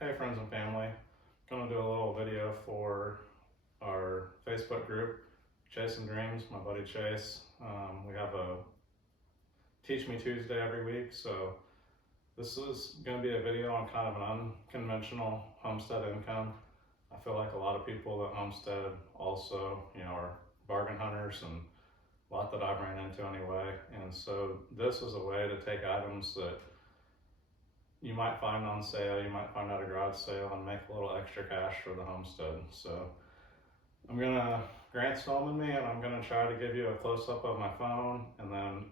Hey friends and family, gonna do a little video for our Facebook group, Chasing Dreams, my buddy Chase. We have a Teach Me Tuesday every week, so this is gonna be a video on kind of an unconventional homestead income. I feel like a lot of people that homestead also, are bargain hunters, and a lot that I've ran into anyway. And so this is a way to take items that you might find on sale, you might find at a garage sale, and make a little extra cash for the homestead. So Grant's filming me, and I'm gonna try to give you a close-up of my phone, and then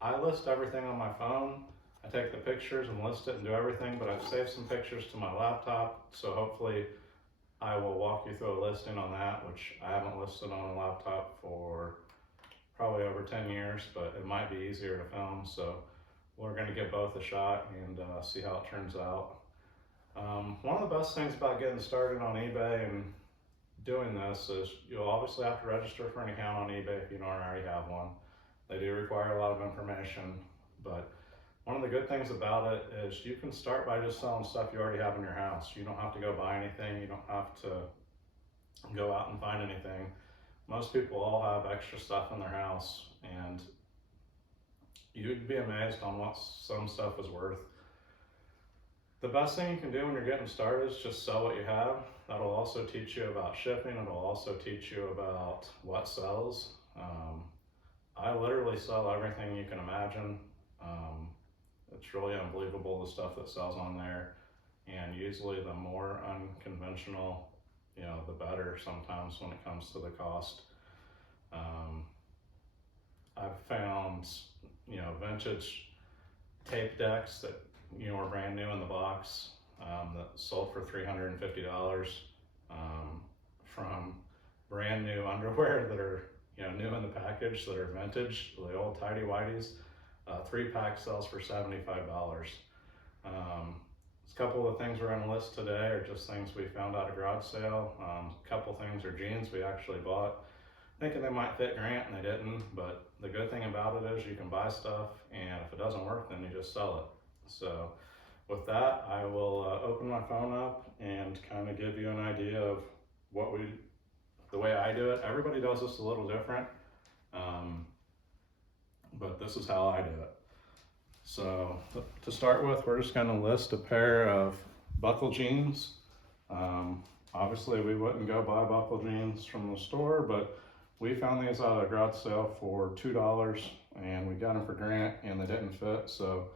I list everything on my phone. I take the pictures and list it and do everything, but I've saved some pictures to my laptop, so hopefully I will walk you through a listing on that, which I haven't listed on a laptop for probably over 10 years, but it might be easier to film. So we're going to give both a shot and see how it turns out. One of the best things about getting started on eBay and doing this is you'll obviously have to register for an account on eBay if you don't already have one. They do require a lot of information, but one of the good things about it is you can start by just selling stuff you already have in your house. You don't have to go buy anything. You don't have to go out and find anything. Most people all have extra stuff in their house, and you'd be amazed on what some stuff is worth. The best thing you can do when you're getting started is just sell what you have. That'll also teach you about shipping. It'll also teach you about what sells. I literally sell everything you can imagine. It's really unbelievable the stuff that sells on there. And usually the more unconventional, the better sometimes when it comes to the cost. I've found, vintage tape decks that, were brand new in the box, that sold for $350, from brand new underwear that are, new in the package, that are vintage, the old tidy whities. 3-pack sells for $75. A couple of things we're going to list today are just things we found at a garage sale. A couple things are jeans we actually bought thinking they might fit Grant, and they didn't. But the good thing about it is you can buy stuff, and if it doesn't work, then you just sell it. So with that, I will open my phone up and kind of give you an idea of the way I do it. Everybody does this a little different, but this is how I do it. So to start with, we're just going to list a pair of buckle jeans. Obviously we wouldn't go buy buckle jeans from the store, but we found these at a garage sale for $2, and we got them for Grant, and they didn't fit. So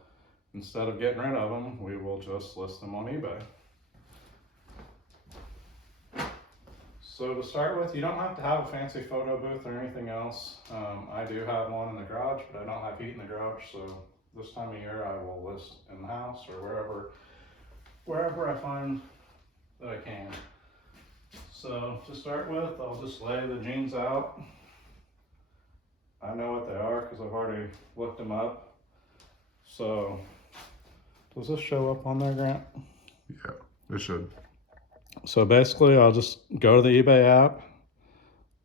instead of getting rid of them, we will just list them on eBay. So to start with, you don't have to have a fancy photo booth or anything else. I do have one in the garage, but I don't have heat in the garage, so this time of year I will list in the house or wherever I find that I can. So to start with, I'll just lay the jeans out. I know what they are because I've already looked them up. So does this show up on there, Grant? Yeah, it should. So basically I'll just go to the eBay app.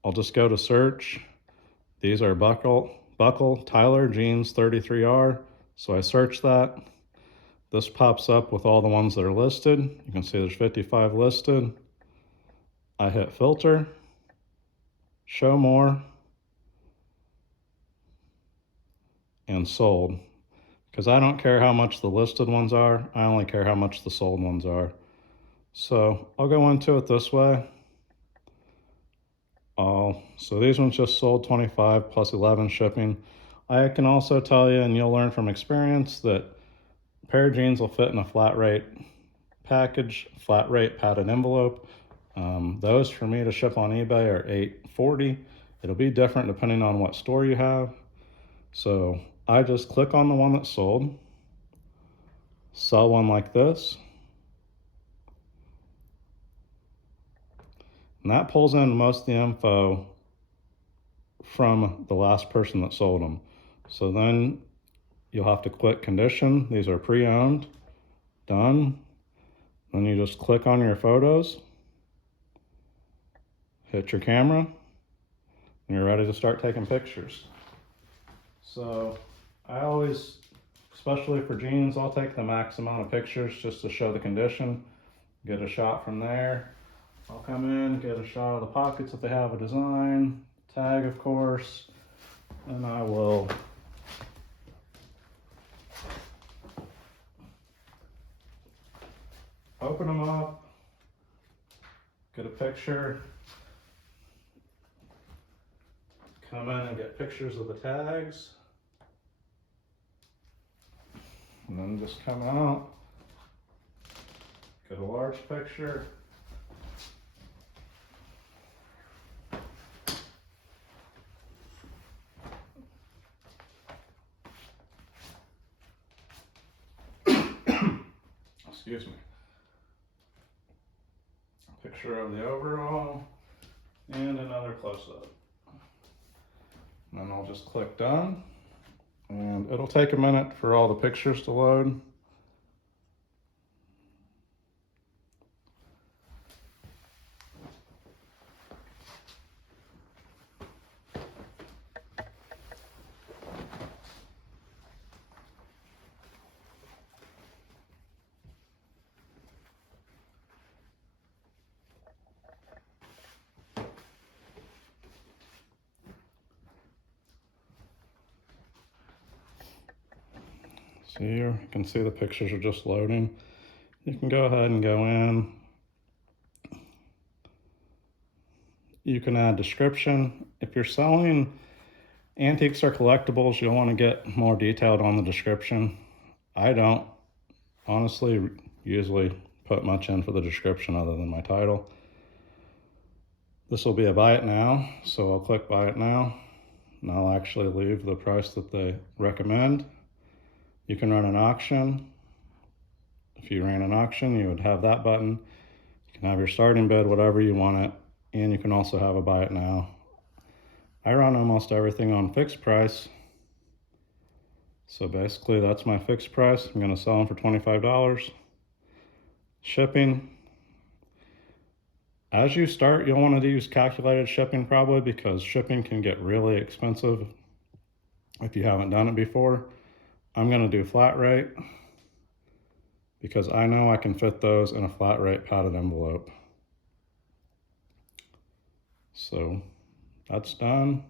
I'll just go to search. These are buckle Tyler jeans 33R. So I search that. This pops up with all the ones that are listed. You can see there's 55 listed. I hit filter, show more, and sold. Because I don't care how much the listed ones are, I only care how much the sold ones are. So I'll go into it this way. So these ones just sold 25 plus 11 shipping. I can also tell you, and you'll learn from experience, that a pair of jeans will fit in a flat rate package, flat rate padded envelope. Those for me to ship on eBay are $8.40. It'll be different depending on what store you have. So I just click on the one that's sold, sell one like this, and that pulls in most of the info from the last person that sold them. So then you'll have to click condition. These are pre-owned, done. Then you just click on your photos, hit your camera, and you're ready to start taking pictures. So I always especially for jeans, I'll take the max amount of pictures just to show the condition, get a shot from there. I'll come in, get a shot of the pockets if they have a design, tag of course, and I will open them up, get a picture, come in and get pictures of the tags, and then just come out, get a large picture. Excuse me. Picture of the overall and another close-up. And then I'll just click done, and it'll take a minute for all the pictures to load. So here you can see the pictures are just loading. You can go ahead and go in. You can add description. If you're selling antiques or collectibles, you'll want to get more detailed on the description. I don't honestly usually put much in for the description other than my title. This will be a buy it now, so I'll click buy it now, and I'll actually leave the price that they recommend. You can run an auction. If you ran an auction, you would have that button. You can have your starting bid, whatever you want it, and you can also have a buy it now. I run almost everything on fixed price. So basically that's my fixed price. I'm gonna sell them for $25. Shipping. As you start, you'll want to use calculated shipping probably, because shipping can get really expensive if you haven't done it before. I'm going to do flat rate because I know I can fit those in a flat rate padded envelope. So that's done.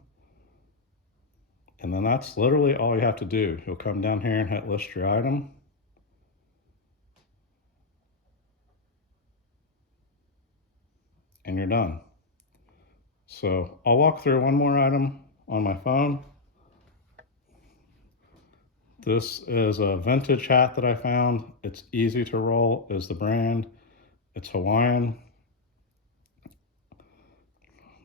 And then that's literally all you have to do. You'll come down here and hit list your item. And you're done. So I'll walk through one more item on my phone. This is a vintage hat that I found. It's Easy to Roll is the brand. It's Hawaiian.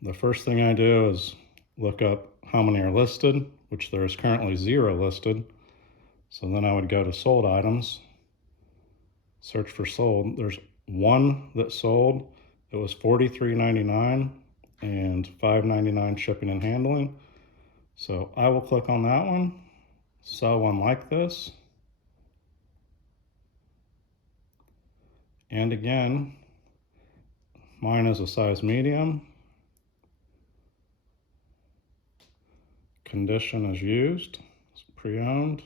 The first thing I do is look up how many are listed, which there is currently 0 listed. So then I would go to sold items, search for sold. There's one that sold. It was $43.99 and $5.99 shipping and handling. So I will click on that one, sell one like this. And again, mine is a size medium. Condition is used, it's pre-owned.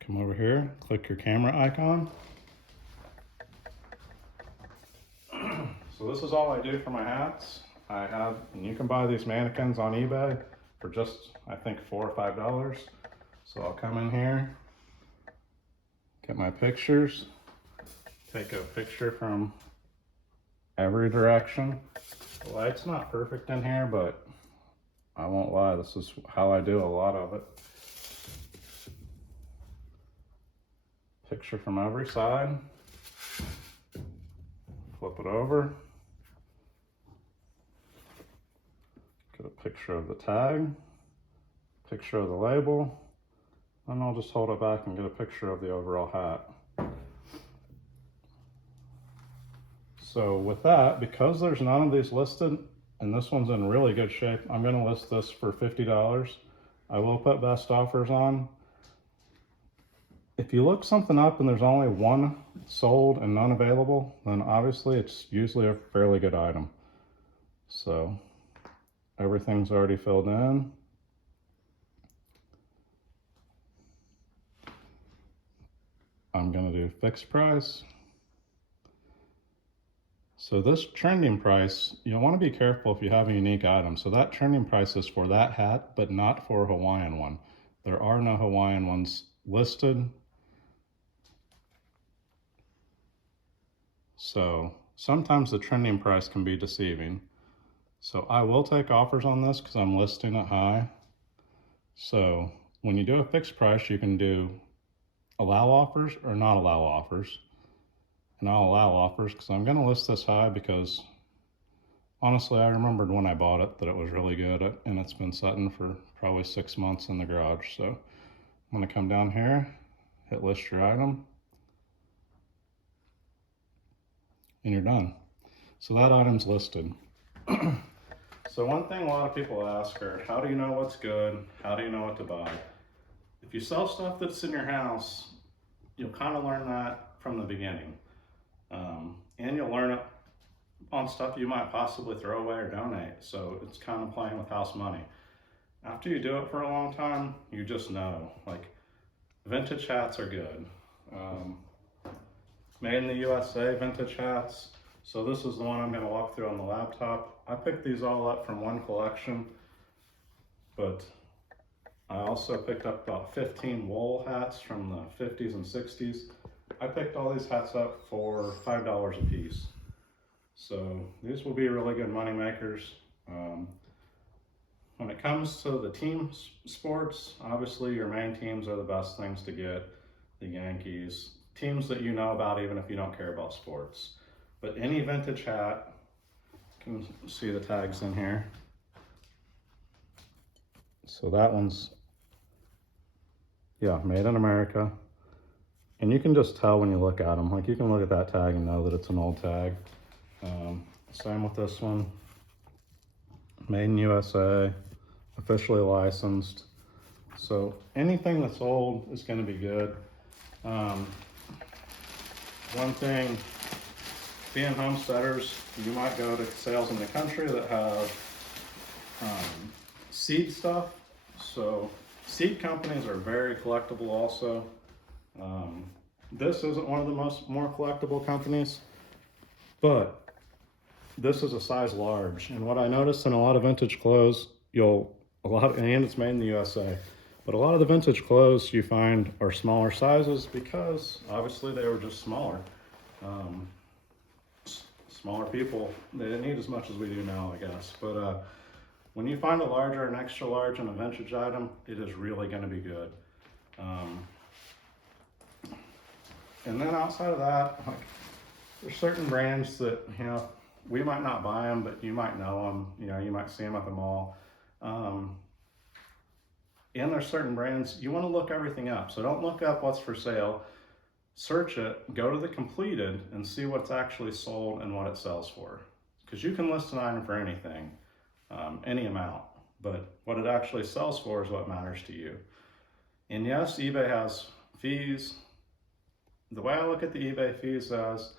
Come over here, click your camera icon. So this is all I do for my hats. And you can buy these mannequins on eBay for just, I think, $4 or $5. So I'll come in here, get my pictures, take a picture from every direction. The light's not perfect in here, but I won't lie, this is how I do a lot of it. Picture from every side, flip it over, get a picture of the tag, picture of the label, and I'll just hold it back and get a picture of the overall hat. So with that, because there's none of these listed, and this one's in really good shape, I'm gonna list this for $50. I will put best offers on. If you look something up and there's only one sold and none available, then obviously it's usually a fairly good item. So everything's already filled in. I'm gonna do fixed price. So this trending price, you'll want to be careful if you have a unique item. So that trending price is for that hat, but not for a Hawaiian one. There are no Hawaiian ones listed. So sometimes the trending price can be deceiving. So I will take offers on this because I'm listing it high. So when you do a fixed price, you can do allow offers or not allow offers. And I'll allow offers because I'm going to list this high because honestly, I remembered when I bought it that it was really good, and it's been sitting for probably 6 months in the garage. So I'm going to come down here, hit list your item, and you're done. So that item's listed. So one thing a lot of people ask are, how do you know what's good? How do you know what to buy? If you sell stuff that's in your house, you'll kind of learn that from the beginning. And you'll learn it on stuff you might possibly throw away or donate. So it's kind of playing with house money. After you do it for a long time, you just know, like, vintage hats are good. Made in the USA vintage hats. So this is the one I'm going to walk through on the laptop. I picked these all up from one collection, but I also picked up about 15 wool hats from the 50s and 60s. I picked all these hats up for $5 a piece. So these will be really good money makers. When it comes to the team sports, obviously your main teams are the best things to get. The Yankees, teams that you know about even if you don't care about sports. But any vintage hat, you can see the tags in here. So that one's, yeah, made in America. And you can just tell when you look at them. Like, you can look at that tag and know that it's an old tag. Same with this one. Made in USA, officially licensed. So anything that's old is going to be good. One thing, being homesteaders, you might go to sales in the country that have seed stuff. So seed companies are very collectible also. This isn't one of the more collectible companies, but this is a size large. And what I noticed in a lot of vintage clothes, and it's made in the USA, but a lot of the vintage clothes you find are smaller sizes because obviously they were just smaller. Smaller people, they didn't eat as much as we do now, I guess. But when you find a larger and extra large in a vintage item, it is really going to be good. And then outside of that, like, there's certain brands that, you know, we might not buy them, but you might know them. You know, you might see them at the mall. And there's certain brands, you want to look everything up. So don't look up what's for sale. Search it, go to the completed, and see what's actually sold and what it sells for. Because you can list an item for anything, any amount, but what it actually sells for is what matters to you. And yes, eBay has fees. The way I look at the eBay fees is,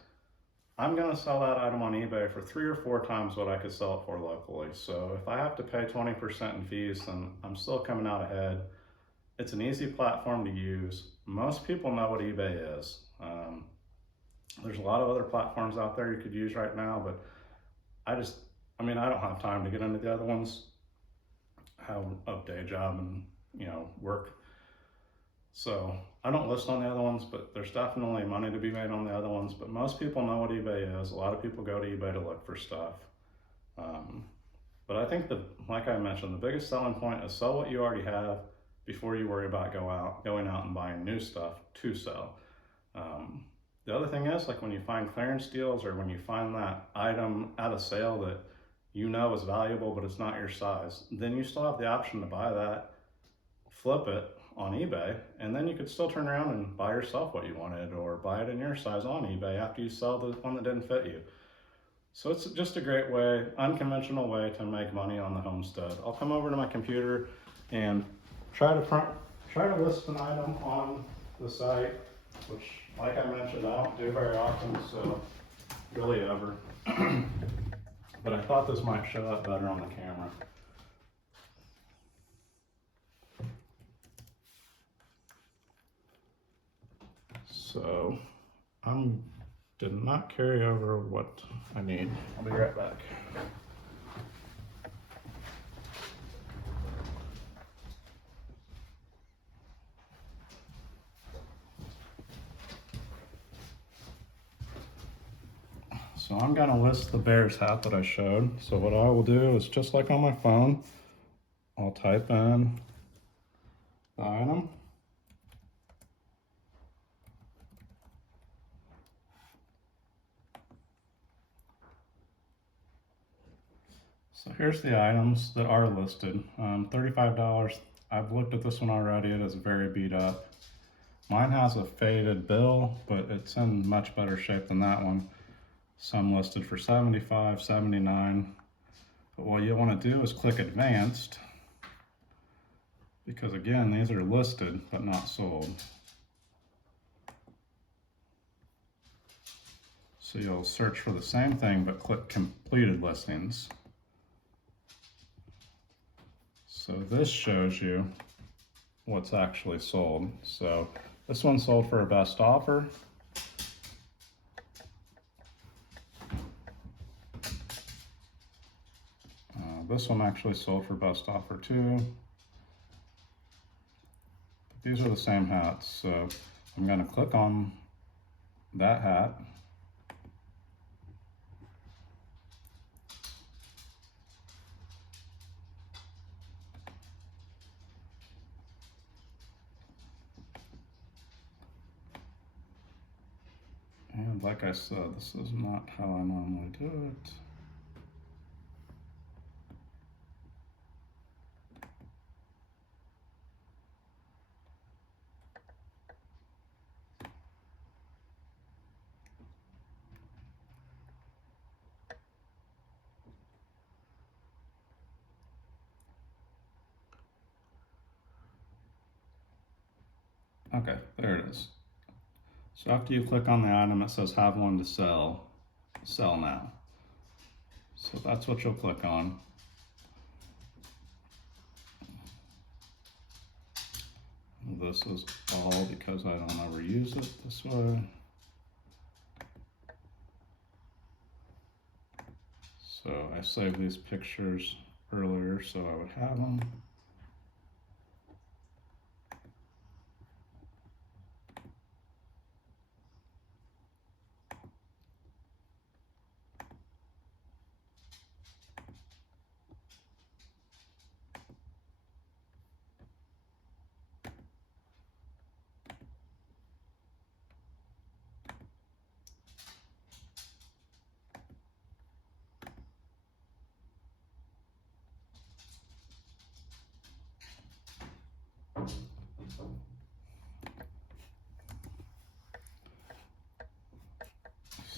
I'm going to sell that item on eBay for 3 or 4 times what I could sell it for locally. So if I have to pay 20% in fees, then I'm still coming out ahead. It's an easy platform to use. Most people know what eBay is. There's a lot of other platforms out there you could use right now, but I don't have time to get into the other ones. I have a day job and, you know, work. So I don't list on the other ones, but there's definitely money to be made on the other ones. But most people know what eBay is. A lot of people go to eBay to look for stuff. But I think like I mentioned, the biggest selling point is sell what you already have before you worry about going out and buying new stuff to sell. The other thing is, like, when you find clearance deals or when you find that item at a sale that you know is valuable but it's not your size, then you still have the option to buy that, flip it on eBay, and then you could still turn around and buy yourself what you wanted or buy it in your size on eBay after you sell the one that didn't fit you. So it's just a great way, unconventional way to make money on the homestead. I'll come over to my computer and try to list an item on the site, which, like I mentioned, I don't do very often, so really ever. But I thought this might show up better on the camera. So did not carry over what I need. I'll be right back. So I'm gonna list the bear's hat that I showed. So what I will do is, just like on my phone, I'll type in the item. So here's the items that are listed. $35. I've looked at this one already. It is very beat up. Mine has a faded bill, but it's in much better shape than that one. Some listed for $75, $79. But what you want to do is click advanced, because again, these are listed but not sold. So you'll search for the same thing but click completed listings. So this shows you what's actually sold. So this one sold for a best offer. This one actually sold for best offer too. These are the same hats, so I'm going to click on that hat. And like I said, this is not how I normally do it. Okay, there it is. So after you click on the item, it says have one to sell now. So that's what you'll click on. This is all because I don't ever use it this way. So I saved these pictures earlier so I would have them.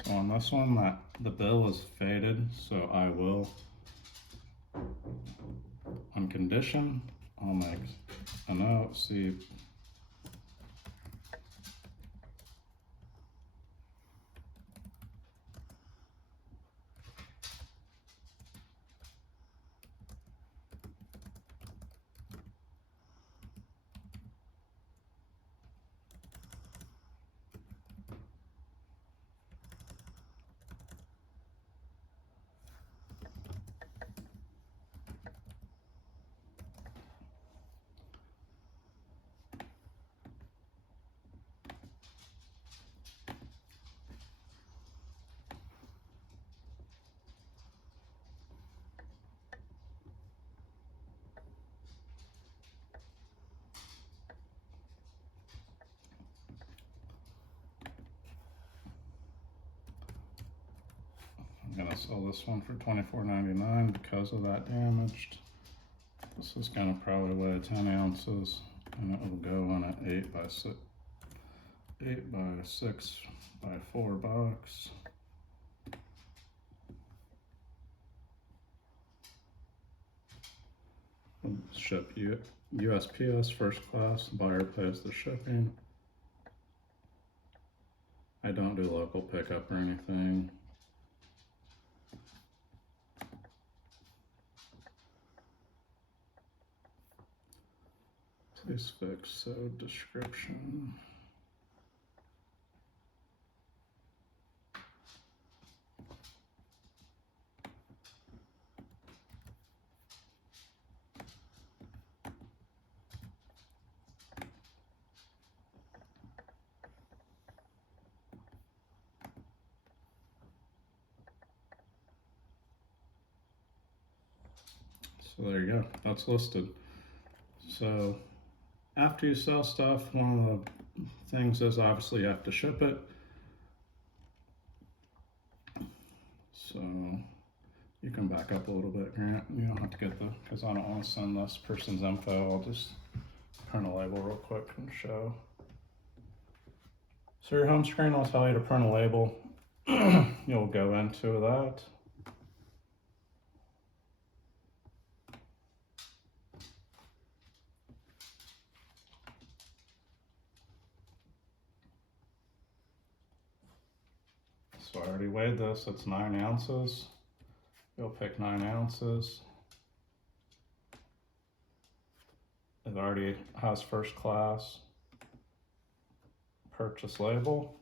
So on this one, the bill is faded, so I will, on condition, I'll make a note, see. I'm gonna sell this one for $24.99 because of that damaged. This is gonna probably weigh 10 ounces, and it will go in an 8 by 6 by 4 box. Ship USPS first class, buyer pays the shipping. I don't do local pickup or anything. Please fix, so description. So there you go, that's listed. So after you sell stuff, one of the things is obviously you have to ship it. So you can back up a little bit, Grant. You don't have to get because I don't want to send this person's info. I'll just print a label real quick and show. So your home screen will tell you to print a label. You'll go into that. So I already weighed this, it's 9 ounces. You'll pick 9 ounces. It already has first class. Purchase label.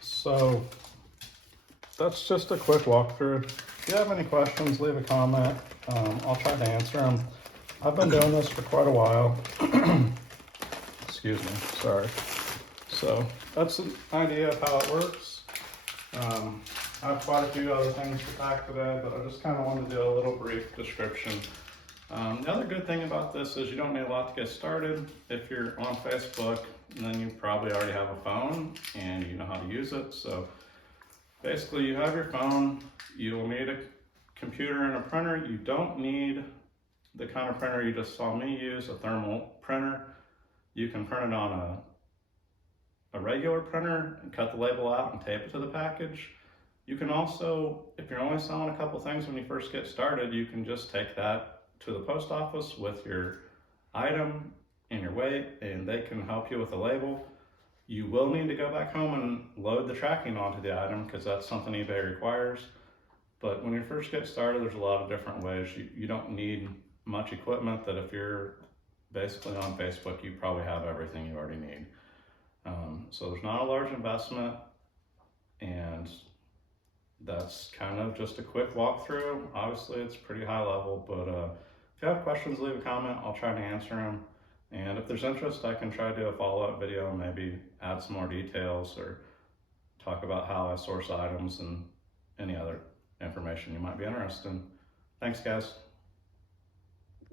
So that's just a quick walkthrough. If you have any questions, leave a comment. I'll try to answer them. I've been doing this for quite a while. Excuse me, sorry. So that's an idea of how it works. I have quite a few other things to pack today, but I just kind of wanted to do a little brief description. The other good thing about this is you don't need a lot to get started. If you're on Facebook, then you probably already have a phone and you know how to use it. So basically you have your phone, you will need a computer and a printer. You don't need the kind of printer you just saw me use, a thermal printer. You can print it on a regular printer and cut the label out and tape it to the package. You can also, if you're only selling a couple things when you first get started, you can just take that to the post office with your item and your weight, and they can help you with the label. You will need to go back home and load the tracking onto the item because that's something eBay requires. But when you first get started, there's a lot of different ways. You don't need much equipment. That if you're basically on Facebook, you probably have everything you already need. So there's not a large investment, and that's kind of just a quick walkthrough. Obviously it's pretty high level, but if you have questions, leave a comment. I'll try to answer them. And if there's interest, I can try to do a follow-up video and maybe add some more details or talk about how I source items and any other information you might be interested in. Thanks, guys.